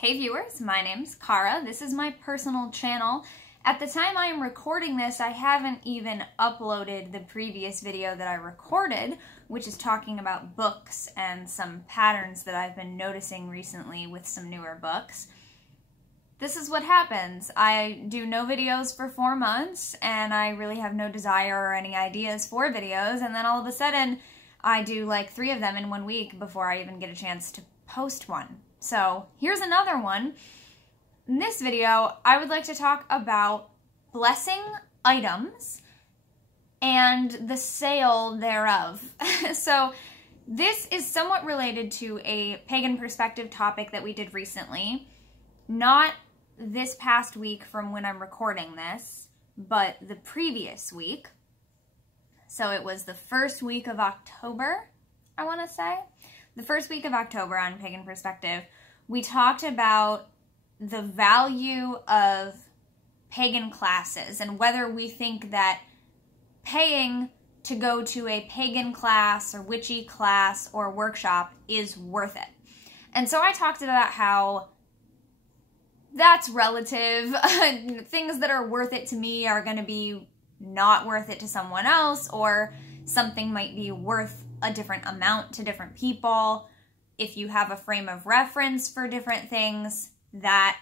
Hey viewers, my name's Cara. This is my personal channel. At the time I am recording this, I haven't even uploaded the previous video that I recorded, which is talking about books and some patterns that I've been noticing recently with some newer books. This is what happens. I do no videos for 4 months, and I really have no desire or any ideas for videos, and then all of a sudden I do like 3 of them in 1 week before I even get a chance to post one. So here's another one. In this video, I would like to talk about blessing items and the sale thereof. So this is somewhat related to a Pagan Perspective topic that we did recently. Not this past week from when I'm recording this, but the previous week. So it was the first week of October, I want to say. The first week of October on Pagan Perspective, we talked about the value of pagan classes and whether we think that paying to go to a pagan class or witchy class or workshop is worth it. And so I talked about how that's relative. Things that are worth it to me are going to be not worth it to someone else, or something might be worth a different amount to different people. If you have a frame of reference for different things, that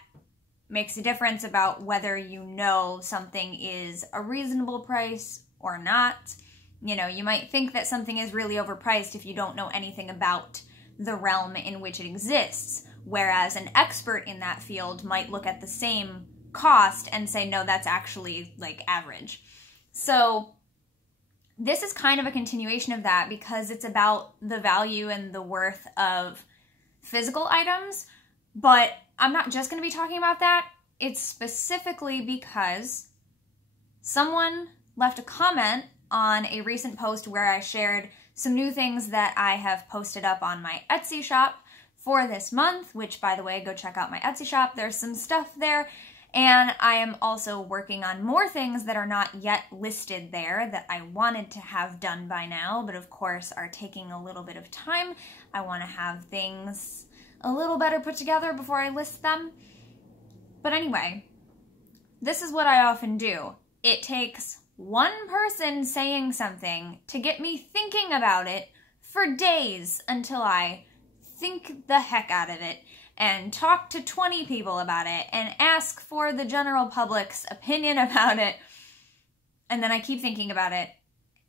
makes a difference about whether you know something is a reasonable price or not. You know, you might think that something is really overpriced if you don't know anything about the realm in which it exists, whereas an expert in that field might look at the same cost and say, no, that's actually like average. So this is kind of a continuation of that because it's about the value and the worth of physical items, but I'm not just going to be talking about that. It's specifically because someone left a comment on a recent post where I shared some new things that I have posted up on my Etsy shop for this month, which, by the way, go check out my Etsy shop. There's some stuff there. And I am also working on more things that are not yet listed there that I wanted to have done by now, but of course are taking a little bit of time. I want to have things a little better put together before I list them. But anyway, this is what I often do. It takes one person saying something to get me thinking about it for days until I think the heck out of it and talk to 20 people about it and ask for the general public's opinion about it. And then I keep thinking about it,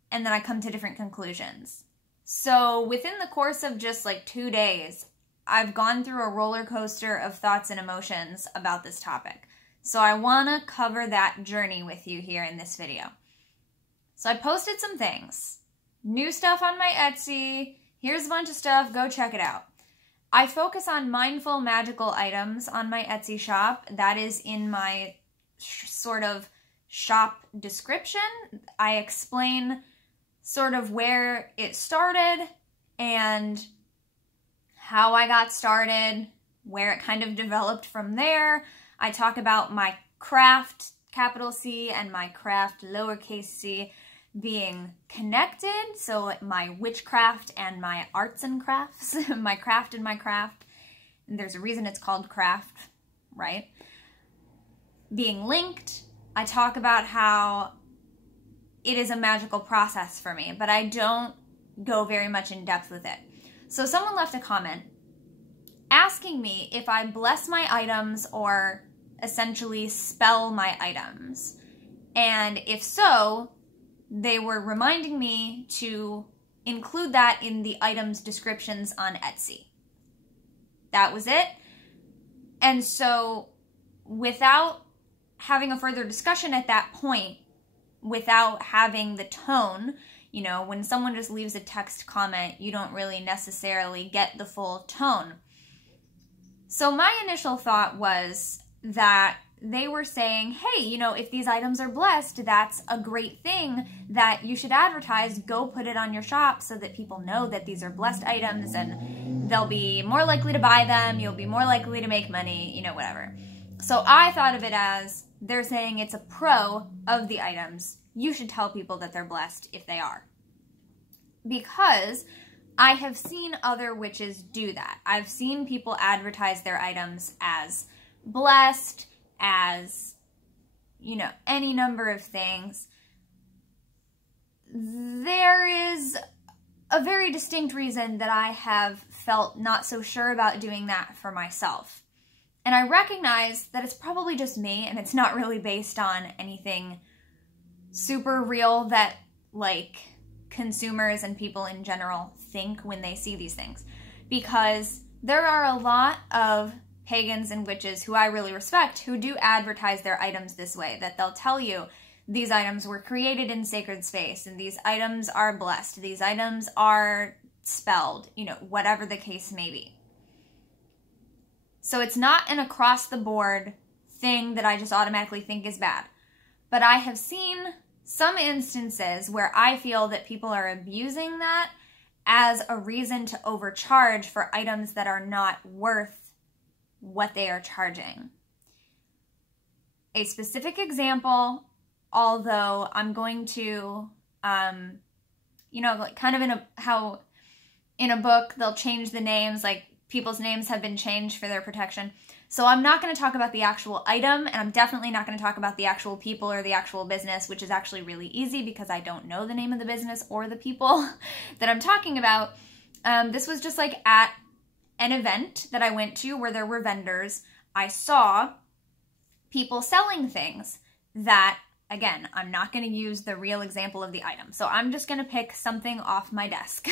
and then I come to different conclusions. So within the course of just like 2 days, I've gone through a roller coaster of thoughts and emotions about this topic. So I want to cover that journey with you here in this video. So I posted some things. New stuff on my Etsy. Here's a bunch of stuff. Go check it out. I focus on mindful magical items on my Etsy shop. That is in my sort of shop description. I explain sort of where it started and how I got started, where it kind of developed from there. I talk about my craft, capital C, and my craft, lowercase c, being connected, so my witchcraft and my arts and crafts, my craft and my craft, and there's a reason it's called craft, right? Being linked. I talk about how it is a magical process for me, but I don't go very much in depth with it. So someone left a comment asking me if I bless my items or essentially spell my items, and if so, they were reminding me to include that in the items descriptions on Etsy. That was it. And so without having a further discussion at that point, without having the tone, you know, when someone just leaves a text comment, you don't really necessarily get the full tone. So my initial thought was that they were saying, hey, you know, if these items are blessed, that's a great thing that you should advertise. Go put it on your shop so that people know that these are blessed items and they'll be more likely to buy them. You'll be more likely to make money, you know, whatever. So I thought of it as they're saying it's a pro of the items. You should tell people that they're blessed if they are. Because I have seen other witches do that. I've seen people advertise their items as blessed, as, you know, any number of things. There is a very distinct reason that I have felt not so sure about doing that for myself. And I recognize that it's probably just me and it's not really based on anything super real that, like, consumers and people in general think when they see these things. Because there are a lot of pagans and witches who I really respect who do advertise their items this way, that they'll tell you these items were created in sacred space and these items are blessed, these items are spelled, you know, whatever the case may be. So it's not an across-the-board thing that I just automatically think is bad. But I have seen some instances where I feel that people are abusing that as a reason to overcharge for items that are not worth what they are charging. A specific example, although I'm going to, you know, like kind of how in a book they'll change the names, like people's names have been changed for their protection. So I'm not going to talk about the actual item, and I'm definitely not going to talk about the actual people or the actual business, which is actually really easy because I don't know the name of the business or the people that I'm talking about. This was just like at an event that I went to where there were vendors. I saw people selling things that, again, I'm not going to use the real example of the item. So I'm just going to pick something off my desk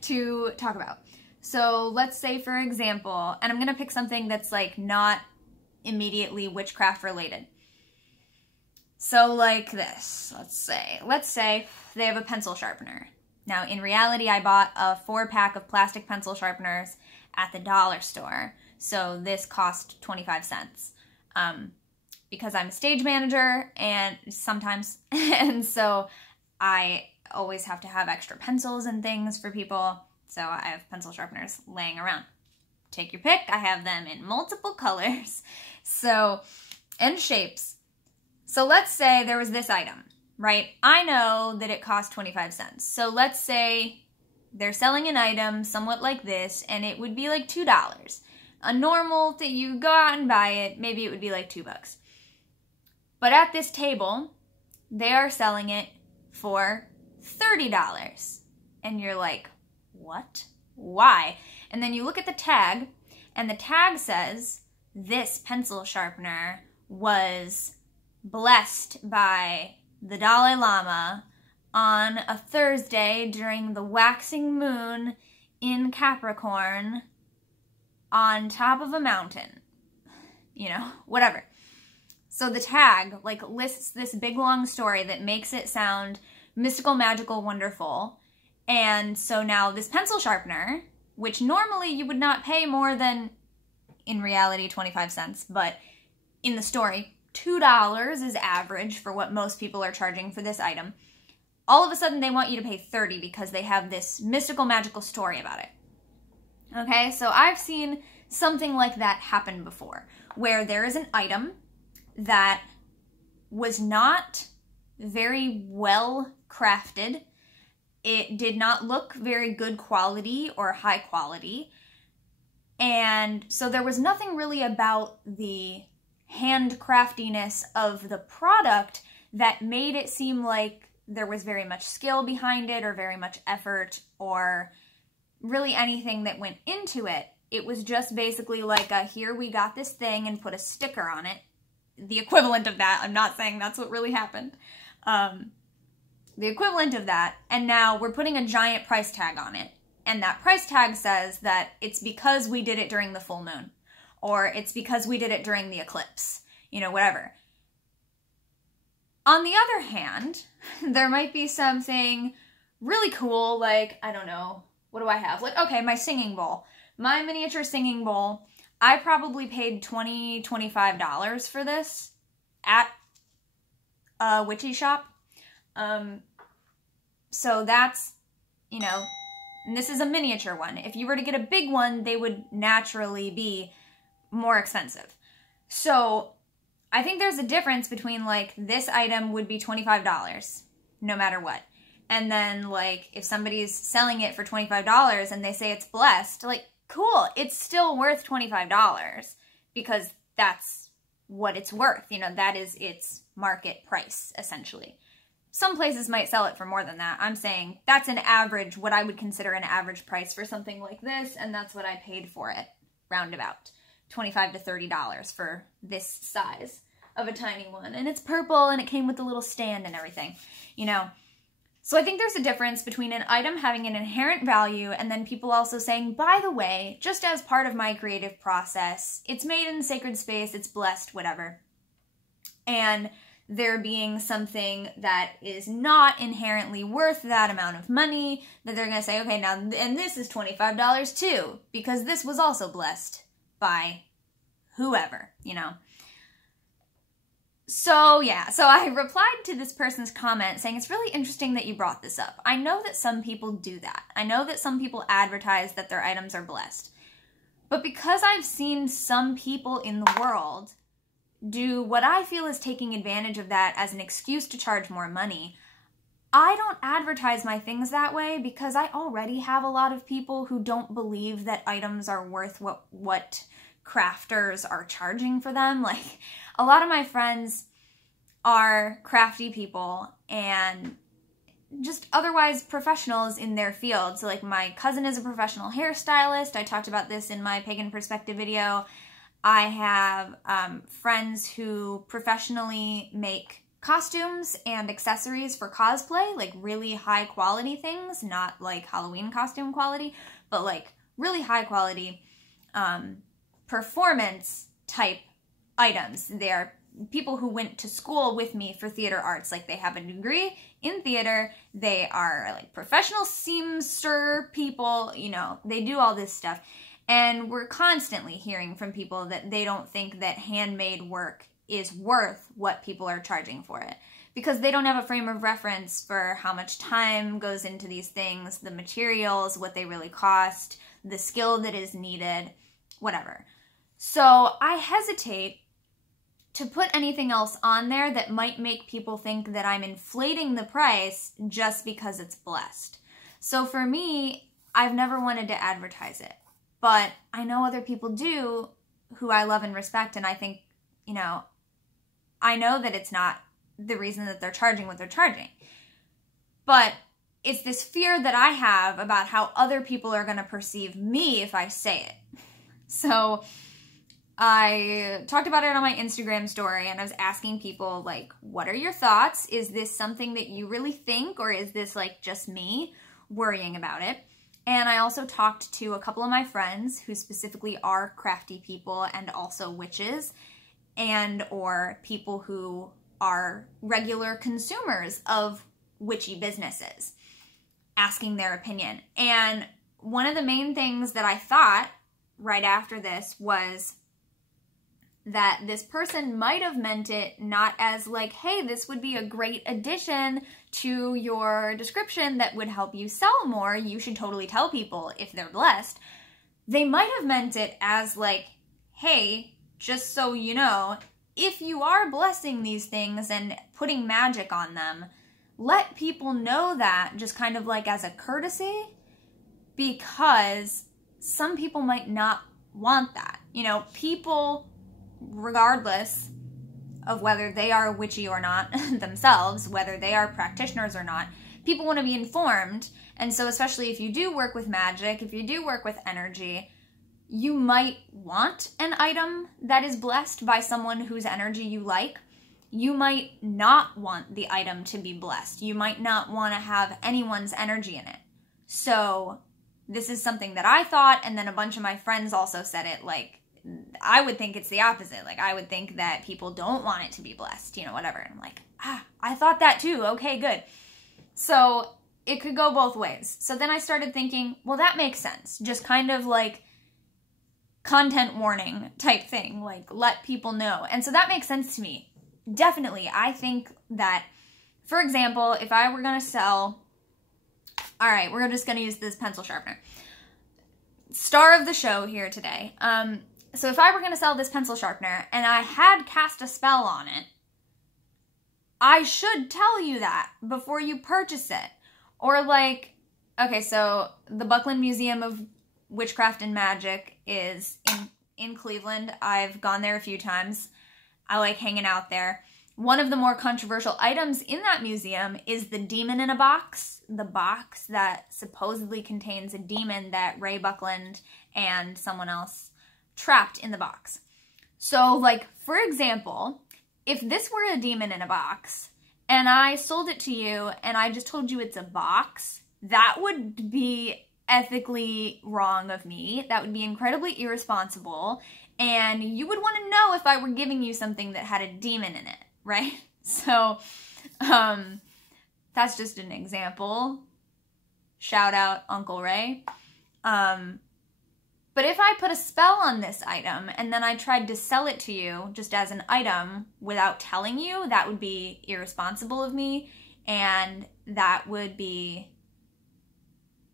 to talk about. So let's say, for example, and I'm going to pick something that's like not immediately witchcraft related. So like this, let's say they have a pencil sharpener. Now in reality, I bought a 4-pack of plastic pencil sharpeners at the dollar store. So this cost 25 cents. Because I'm a stage manager and sometimes, and so I always have to have extra pencils and things for people. So I have pencil sharpeners laying around. Take your pick. I have them in multiple colors, so, and shapes. So let's say there was this item, right? I know that it cost 25 cents. So let's say they're selling an item somewhat like this, and it would be like $2. A normal that you go out and buy it, maybe it would be like $2. But at this table, they are selling it for $30. And you're like, what? Why? And then you look at the tag, and the tag says, this pencil sharpener was blessed by the Dalai Lama on a Thursday during the waxing moon in Capricorn on top of a mountain. You know, whatever. So the tag, like, lists this big long story that makes it sound mystical, magical, wonderful. And so now this pencil sharpener, which normally you would not pay more than, in reality, 25 cents, but in the story, $2 is average for what most people are charging for this item. All of a sudden, they want you to pay $30 because they have this mystical, magical story about it. Okay, so I've seen something like that happen before, where there is an item that was not very well crafted. It did not look very good quality or high quality. And so there was nothing really about the handcraftiness of the product that made it seem like there was very much skill behind it or very much effort or really anything that went into it. It was just basically like a, here we got this thing and put a sticker on it. The equivalent of that. I'm not saying that's what really happened. The equivalent of that, and now we're putting a giant price tag on it. And that price tag says that it's because we did it during the full moon, or it's because we did it during the eclipse, you know, whatever. On the other hand, there might be something really cool, like, I don't know, what do I have? Like, okay, my singing bowl. My miniature singing bowl, I probably paid $20, $25 for this at a witchy shop. So that's, you know, and this is a miniature one. If you were to get a big one, they would naturally be more expensive. So I think there's a difference between, like, this item would be $25 no matter what. And then, like, if somebody's selling it for $25 and they say it's blessed, like, cool, it's still worth $25 because that's what it's worth. You know, that is its market price, essentially. Some places might sell it for more than that. I'm saying that's an average, what I would consider an average price for something like this, and that's what I paid for it, roundabout. $25 to $30 for this size of a tiny one. And it's purple, and it came with a little stand and everything, you know. So I think there's a difference between an item having an inherent value and then people also saying, by the way, just as part of my creative process, it's made in sacred space, it's blessed, whatever. And there being something that is not inherently worth that amount of money, that they're going to say, okay, now, and this is $25 too, because this was also blessed by whoever, you know. So yeah, so I replied to this person's comment saying, it's really interesting that you brought this up. I know that some people do that. I know that some people advertise that their items are blessed. But because I've seen some people in the world do what I feel is taking advantage of that as an excuse to charge more money, I don't advertise my things that way because I already have a lot of people who don't believe that items are worth what crafters are charging for them. Like, a lot of my friends are crafty people and just otherwise professionals in their field. So like my cousin is a professional hairstylist. I talked about this in my Pagan Perspective video. I have friends who professionally make costumes and accessories for cosplay, like really high quality things, not like Halloween costume quality, but like really high quality performance type items. They are people who went to school with me for theater arts. Like, they have a degree in theater. They are like professional seamster people, you know, they do all this stuff. And we're constantly hearing from people that they don't think that handmade work is worth what people are charging for it, because they don't have a frame of reference for how much time goes into these things, the materials, what they really cost, the skill that is needed, whatever. So I hesitate to put anything else on there that might make people think that I'm inflating the price just because it's blessed. So for me, I've never wanted to advertise it, but I know other people do who I love and respect, and I think, you know, I know that it's not the reason that they're charging what they're charging, but it's this fear that I have about how other people are going to perceive me if I say it. So I talked about it on my Instagram story, and I was asking people, like, what are your thoughts? Is this something that you really think, or is this, like, just me worrying about it? And I also talked to a couple of my friends who specifically are crafty people and also witches, and or people who are regular consumers of witchy businesses, asking their opinion. And one of the main things that I thought right after this was that this person might have meant it not as like, hey, this would be a great addition to your description that would help you sell more. You should totally tell people if they're blessed. They might have meant it as like, hey, just so you know, if you are blessing these things and putting magic on them, let people know that, just kind of like as a courtesy, because some people might not want that. You know, people, regardless of whether they are witchy or not themselves, whether they are practitioners or not, people want to be informed. And so especially if you do work with magic, if you do work with energy, you might want an item that is blessed by someone whose energy you like. You might not want the item to be blessed. You might not want to have anyone's energy in it. So this is something that I thought, and then a bunch of my friends also said it, like, I would think it's the opposite. Like, I would think that people don't want it to be blessed, you know, whatever. And I'm like, I thought that too. Okay, good. So it could go both ways. So then I started thinking, well, that makes sense. Just kind of like content warning type thing, like let people know. And so that makes sense to me. Definitely. I think that, for example, if I were going to sell, all right, we're just going to use this pencil sharpener. Star of the show here today. So if I were going to sell this pencil sharpener and I had cast a spell on it, I should tell you that before you purchase it. Or like, okay, so the Buckland Museum of Witchcraft and Magic is in Cleveland. I've gone there a few times. I like hanging out there. One of the more controversial items in that museum is the demon in a box, the box that supposedly contains a demon that Ray Buckland and someone else trapped in the box. So, like, for example, if this were a demon in a box and I sold it to you and I just told you it's a box, that would be ethically wrong of me. That would be incredibly irresponsible. And you would want to know if I were giving you something that had a demon in it, right? So, that's just an example. Shout out Uncle Ray. But if I put a spell on this item and then I tried to sell it to you just as an item without telling you, that would be irresponsible of me, and that would be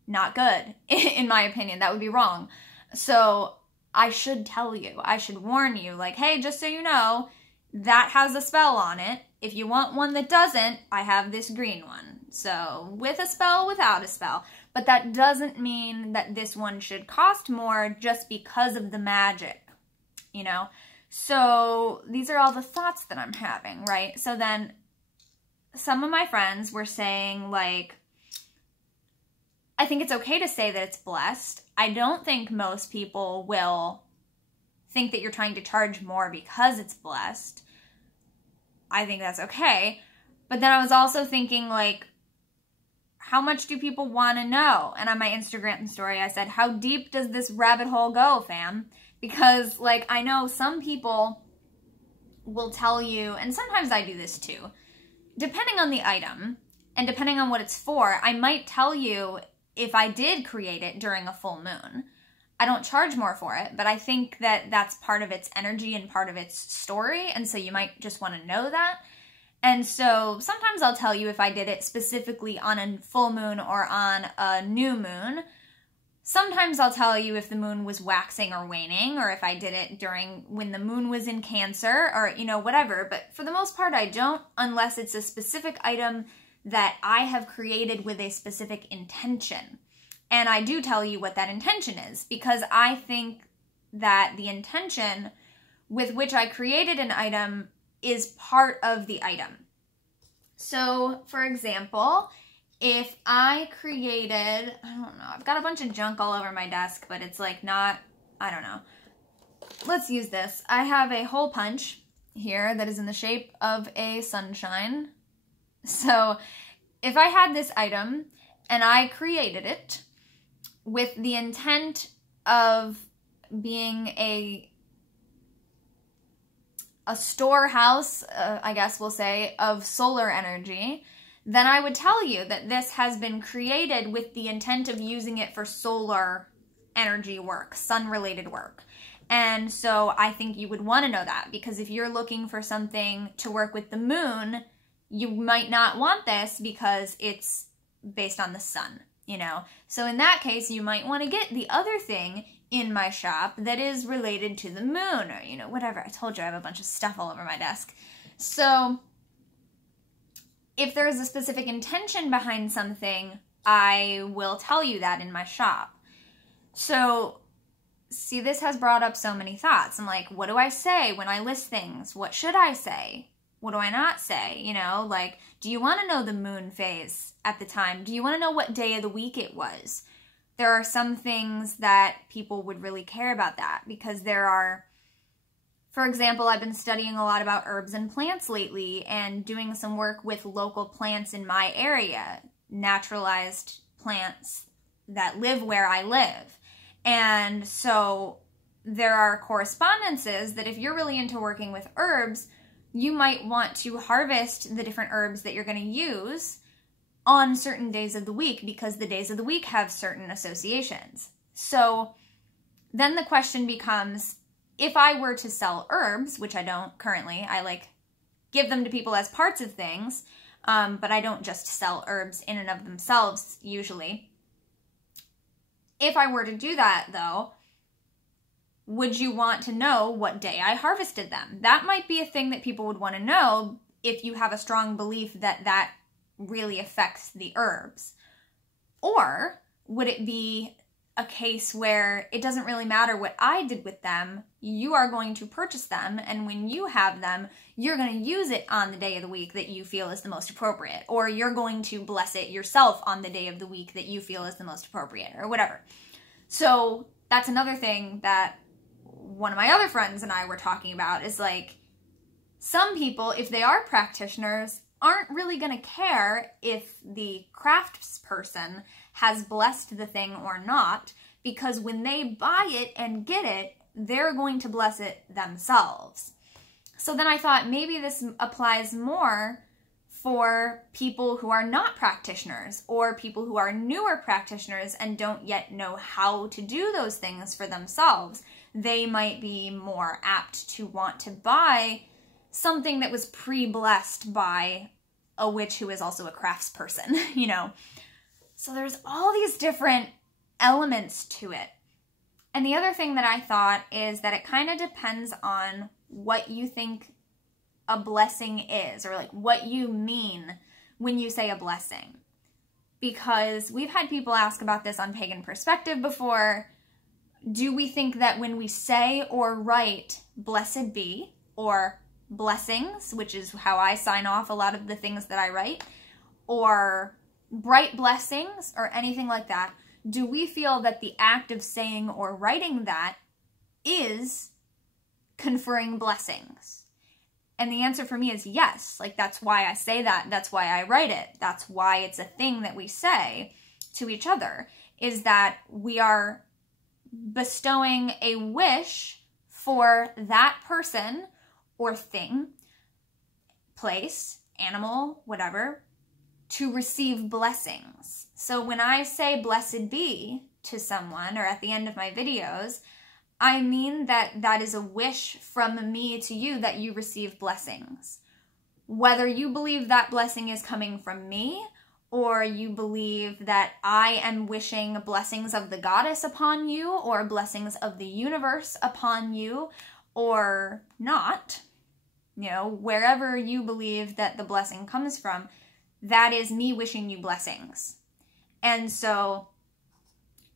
not good, in my opinion. That would be wrong. So I should tell you. I should warn you, like, hey, just so you know, that has a spell on it. If you want one that doesn't, I have this green one. So with a spell, without a spell. But that doesn't mean that this one should cost more just because of the magic, you know? So these are all the thoughts that I'm having, right? So then some of my friends were saying, like, I think it's okay to say that it's blessed. I don't think most people will think that you're trying to charge more because it's blessed. I think that's okay. But then I was also thinking, like, how much do people want to know? And on my Instagram story, I said, how deep does this rabbit hole go, fam? Because, like, I know some people will tell you, and sometimes I do this too, depending on the item and depending on what it's for, I might tell you if I did create it during a full moon. I don't charge more for it, but I think that that's part of its energy and part of its story, and so you might just want to know that. And so sometimes I'll tell you if I did it specifically on a full moon or on a new moon. Sometimes I'll tell you if the moon was waxing or waning, or if I did it during when the moon was in Cancer, or, you know, whatever. But for the most part, I don't, unless it's a specific item that I have created with a specific intention. And I do tell you what that intention is, because I think that the intention with which I created an item is part of the item. So, for example, if I created, I don't know, I've got a bunch of junk all over my desk, but it's like not, I don't know. Let's use this. I have a hole punch here that is in the shape of a sunshine. So, if I had this item and I created it with the intent of being a storehouse, I guess we'll say, of solar energy, then I would tell you that this has been created with the intent of using it for solar energy work, sun-related work. And so I think you would want to know that, because if you're looking for something to work with the moon, you might not want this because it's based on the sun, you know? So in that case, you might want to get the other thing in my shop that is related to the moon, or, you know, whatever. I told you I have a bunch of stuff all over my desk. So if there's a specific intention behind something, I will tell you that in my shop. So, see, this has brought up so many thoughts. I'm like, what do I say when I list things? What should I say? What do I not say? You know, like, do you want to know the moon phase at the time? Do you want to know what day of the week it was? There are some things that people would really care about that, because there are, for example, I've been studying a lot about herbs and plants lately and doing some work with local plants in my area, naturalized plants that live where I live. And so there are correspondences that if you're really into working with herbs, you might want to harvest the different herbs that you're going to use on certain days of the week, because the days of the week have certain associations. So then the question becomes, if I were to sell herbs, which I don't currently, I like give them to people as parts of things, but I don't just sell herbs in and of themselves usually. If I were to do that though, would you want to know what day I harvested them? That might be a thing that people would want to know if you have a strong belief that that really affects the herbs. Or would it be a case where it doesn't really matter what I did with them, you are going to purchase them, and when you have them, you're going to use it on the day of the week that you feel is the most appropriate, or you're going to bless it yourself on the day of the week that you feel is the most appropriate, or whatever. So that's another thing that one of my other friends and I were talking about, is like, some people, if they are practitioners, aren't really going to care if the craftsperson has blessed the thing or not, because when they buy it and get it, they're going to bless it themselves. So then I thought maybe this applies more for people who are not practitioners, or people who are newer practitioners and don't yet know how to do those things for themselves. They might be more apt to want to buy something that was pre-blessed by a witch who is also a craftsperson, you know. So there's all these different elements to it. And the other thing that I thought is that it kind of depends on what you think a blessing is, or like what you mean when you say a blessing. Because we've had people ask about this on Pagan Perspective before. Do we think that when we say or write blessed be, or blessings, which is how I sign off a lot of the things that I write, or bright blessings, or anything like that, do we feel that the act of saying or writing that is conferring blessings? And the answer for me is yes. Like, that's why I say that. That's why I write it. That's why it's a thing that we say to each other, is that we are bestowing a wish for that person or thing, place, animal, whatever, to receive blessings. So when I say blessed be to someone, or at the end of my videos, I mean that that is a wish from me to you, that you receive blessings. Whether you believe that blessing is coming from me, or you believe that I am wishing blessings of the goddess upon you, or blessings of the universe upon you, or not, you know, wherever you believe that the blessing comes from, that is me wishing you blessings. And so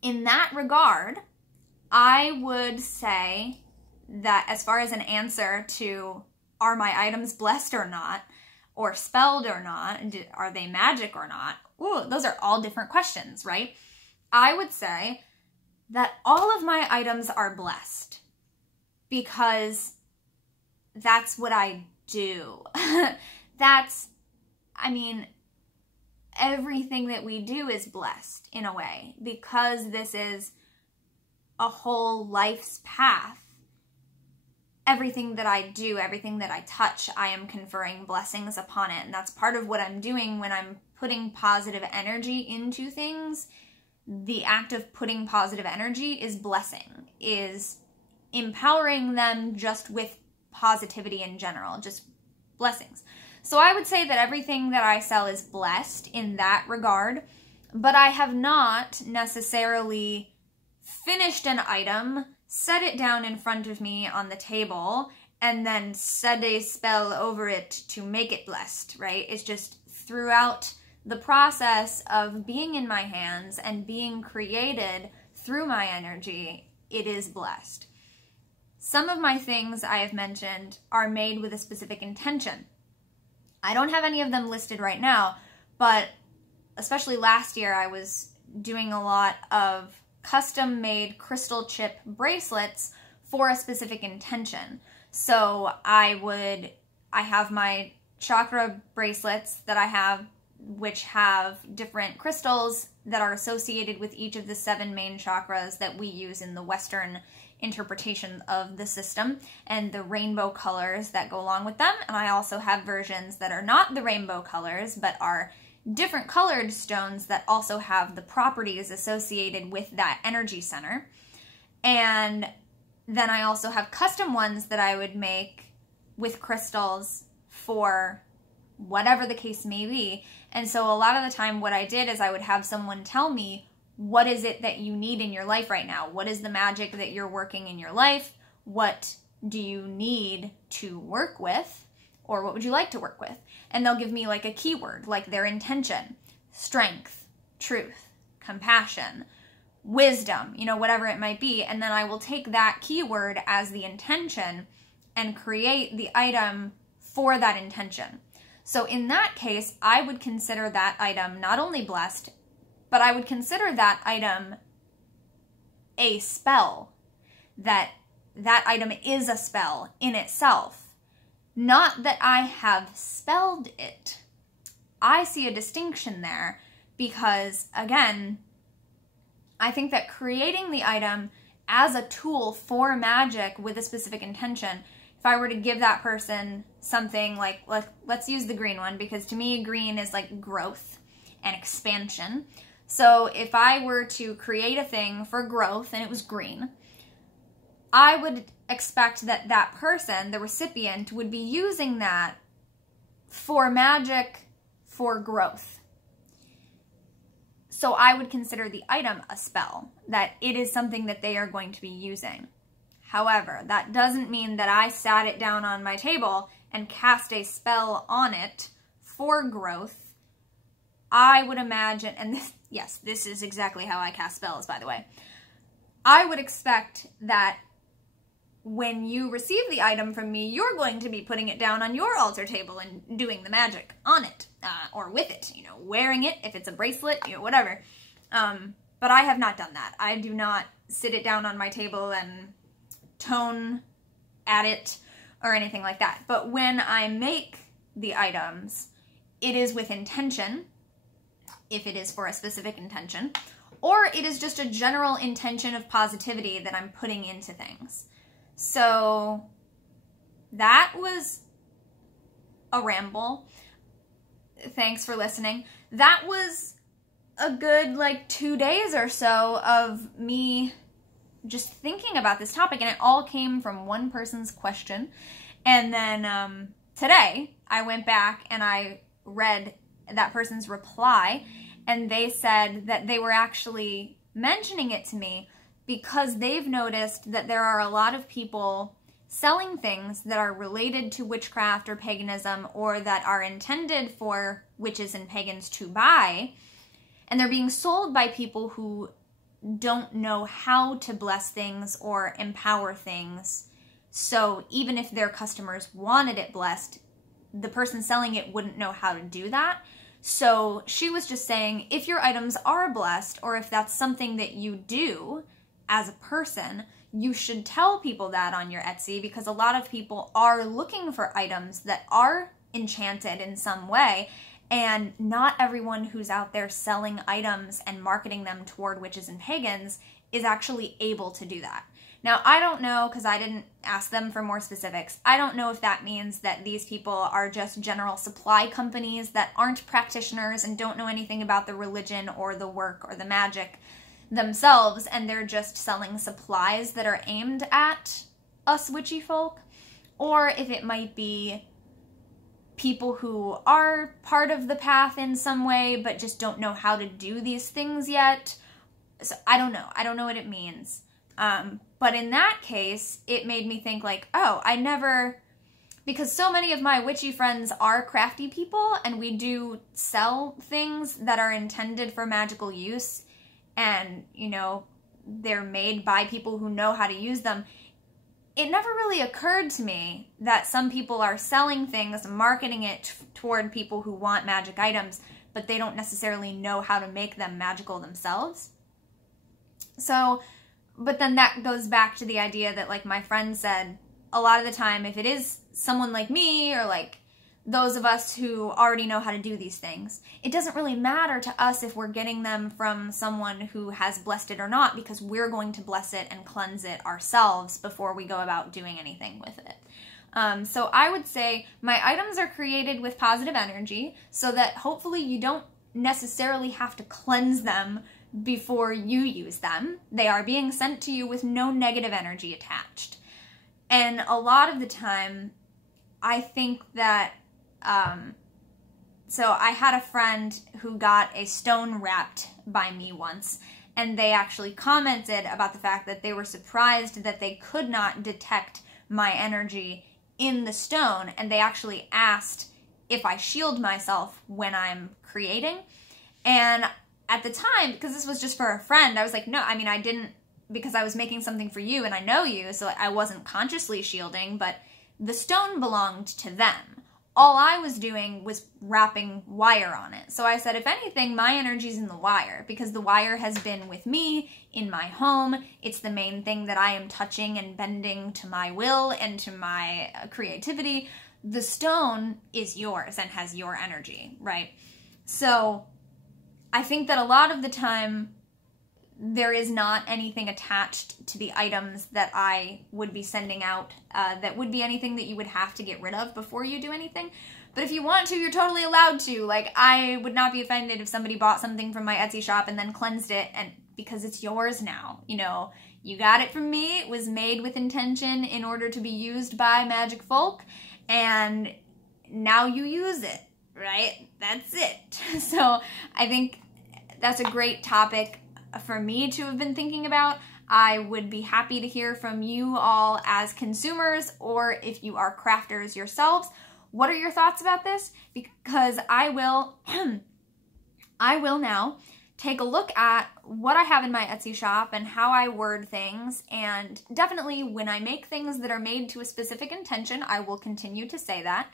in that regard, I would say that as far as an answer to are my items blessed or not, or spelled or not, are they magic or not, ooh, those are all different questions, right? I would say that all of my items are blessed, because that's what I do. I mean, everything that we do is blessed in a way, because this is a whole life's path. Everything that I do, everything that I touch, I am conferring blessings upon it. And that's part of what I'm doing when I'm putting positive energy into things. The act of putting positive energy is blessing, is empowering them just with positivity in general, just blessings. So I would say that everything that I sell is blessed in that regard, but I have not necessarily finished an item, set it down in front of me on the table, and then said a spell over it to make it blessed, right? It's just throughout the process of being in my hands and being created through my energy, it is blessed. Some of my things I have mentioned are made with a specific intention. I don't have any of them listed right now, but especially last year I was doing a lot of custom-made crystal chip bracelets for a specific intention. So I have my chakra bracelets that I have, which have different crystals that are associated with each of the 7 main chakras that we use in the Western interpretation of the system, and the rainbow colors that go along with them. And I also have versions that are not the rainbow colors, but are different colored stones that also have the properties associated with that energy center. And then I also have custom ones that I would make with crystals for whatever the case may be. And so a lot of the time what I did is I would have someone tell me, what is it that you need in your life right now? What is the magic that you're working in your life? What do you need to work with? Or what would you like to work with? And they'll give me like a keyword, like their intention, strength, truth, compassion, wisdom, you know, whatever it might be. And then I will take that keyword as the intention and create the item for that intention. So in that case, I would consider that item not only blessed, but I would consider that item a spell, that item is a spell in itself. Not that I have spelled it. I see a distinction there because, again, I think that creating the item as a tool for magic with a specific intention, if I were to give that person something like let's use the green one, because to me green is like growth and expansion. So if I were to create a thing for growth and it was green, I would expect that that person, the recipient, would be using that for magic, for growth. So I would consider the item a spell, that it is something that they are going to be using. However, that doesn't mean that I sat it down on my table and cast a spell on it for growth. I would imagine, and this, yes, this is exactly how I cast spells, by the way. I would expect that when you receive the item from me, you're going to be putting it down on your altar table and doing the magic on it, or with it, you know, wearing it, if it's a bracelet, you know, whatever. But I have not done that. I do not sit it down on my table and tone at it or anything like that. But when I make the items, it is with intention, if it is for a specific intention, or it is just a general intention of positivity that I'm putting into things. So that was a ramble. Thanks for listening. That was a good like 2 days or so of me just thinking about this topic, and it all came from one person's question. And then today I went back and I read that person's reply, and they said that they were actually mentioning it to me because they've noticed that there are a lot of people selling things that are related to witchcraft or paganism, or that are intended for witches and pagans to buy, and they're being sold by people who don't know how to bless things or empower things. So even if their customers wanted it blessed, the person selling it wouldn't know how to do that. So she was just saying, if your items are blessed, or if that's something that you do as a person, you should tell people that on your Etsy, because a lot of people are looking for items that are enchanted in some way, and not everyone who's out there selling items and marketing them toward witches and pagans is actually able to do that. Now, I don't know, because I didn't ask them for more specifics, I don't know if that means that these people are just general supply companies that aren't practitioners and don't know anything about the religion or the work or the magic themselves, and they're just selling supplies that are aimed at us witchy folk, or if it might be people who are part of the path in some way but just don't know how to do these things yet. So I don't know. I don't know what it means. But in that case, it made me think like, oh, I never, because so many of my witchy friends are crafty people, and we do sell things that are intended for magical use, and, you know, they're made by people who know how to use them. It never really occurred to me that some people are selling things, marketing it toward people who want magic items, but they don't necessarily know how to make them magical themselves. So, but then that goes back to the idea that, like my friend said, a lot of the time, if it is someone like me, or like those of us who already know how to do these things, it doesn't really matter to us if we're getting them from someone who has blessed it or not, because we're going to bless it and cleanse it ourselves before we go about doing anything with it. So I would say my items are created with positive energy, so that hopefully you don't necessarily have to cleanse them before you use them. They are being sent to you with no negative energy attached. And a lot of the time, I think that so I had a friend who got a stone wrapped by me once, and they actually commented about the fact that they were surprised that they could not detect my energy in the stone, and they actually asked if I shield myself when I'm creating. And at the time, because this was just for a friend, I was like, no, I mean, I didn't, because I was making something for you and I know you, so I wasn't consciously shielding, but the stone belonged to them. All I was doing was wrapping wire on it. So I said, if anything, my energy's in the wire, because the wire has been with me in my home. It's the main thing that I am touching and bending to my will and to my creativity. The stone is yours and has your energy, right? So I think that a lot of the time there is not anything attached to the items that I would be sending out that would be anything that you would have to get rid of before you do anything. But if you want to, you're totally allowed to. Like, I would not be offended if somebody bought something from my Etsy shop and then cleansed it, and because it's yours now. You know, you got it from me. It was made with intention in order to be used by magic folk, and now you use it, right? That's it. So I think that's a great topic for me to have been thinking about. I would be happy to hear from you all as consumers, or if you are crafters yourselves, what are your thoughts about this? Because I will now take a look at what I have in my Etsy shop and how I word things, and definitely when I make things that are made to a specific intention, I will continue to say that.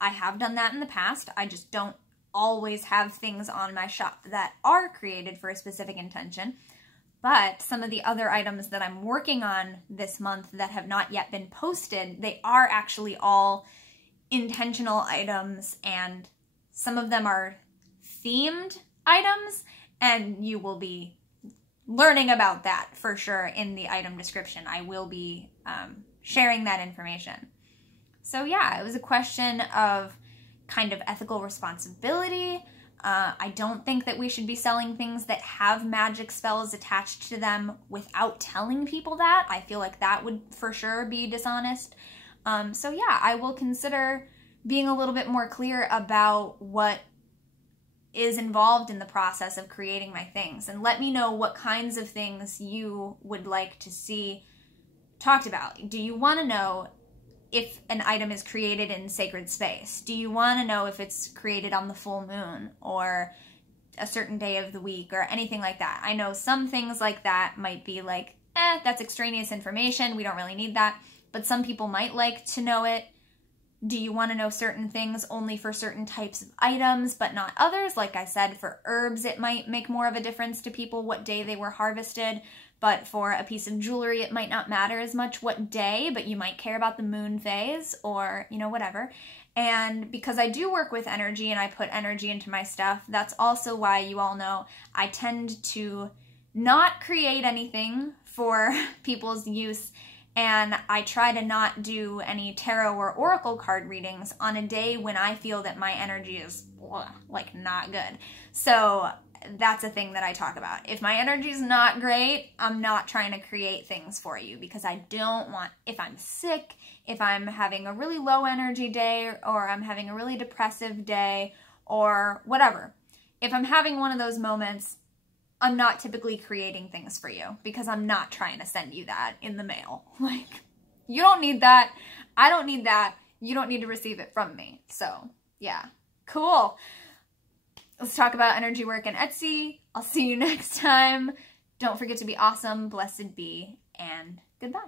I have done that in the past. I just don't always have things on my shop that are created for a specific intention. But some of the other items that I'm working on this month that have not yet been posted, they are actually all intentional items, and some of them are themed items, and you will be learning about that for sure in the item description. I will be sharing that information. So yeah, it was a question of kind of ethical responsibility. I don't think that we should be selling things that have magic spells attached to them without telling people that. I feel like that would for sure be dishonest. So yeah, I will consider being a little bit more clear about what is involved in the process of creating my things, and let me know what kinds of things you would like to see talked about. Do you want to know if an item is created in sacred space? Do you want to know if it's created on the full moon or a certain day of the week or anything like that? I know some things like that might be like, that's extraneous information, we don't really need that, but some people might like to know it. Do you want to know certain things only for certain types of items but not others? Like I said, for herbs it might make more of a difference to people what day they were harvested. But for a piece of jewelry, it might not matter as much what day, but you might care about the moon phase or, you know, whatever. And because I do work with energy and I put energy into my stuff, that's also why you all know I tend to not create anything for people's use, and I try to not do any tarot or oracle card readings on a day when I feel that my energy is, like, not good. So that's a thing that I talk about. If my energy's not great, I'm not trying to create things for you, because I don't want, if I'm sick, if I'm having a really low energy day, or I'm having a really depressive day, or whatever. If I'm having one of those moments, I'm not typically creating things for you, because I'm not trying to send you that in the mail. Like, you don't need that. I don't need that. You don't need to receive it from me. So, yeah. Cool. Let's talk about energy work and Etsy. I'll see you next time. Don't forget to be awesome, blessed be, and goodbye.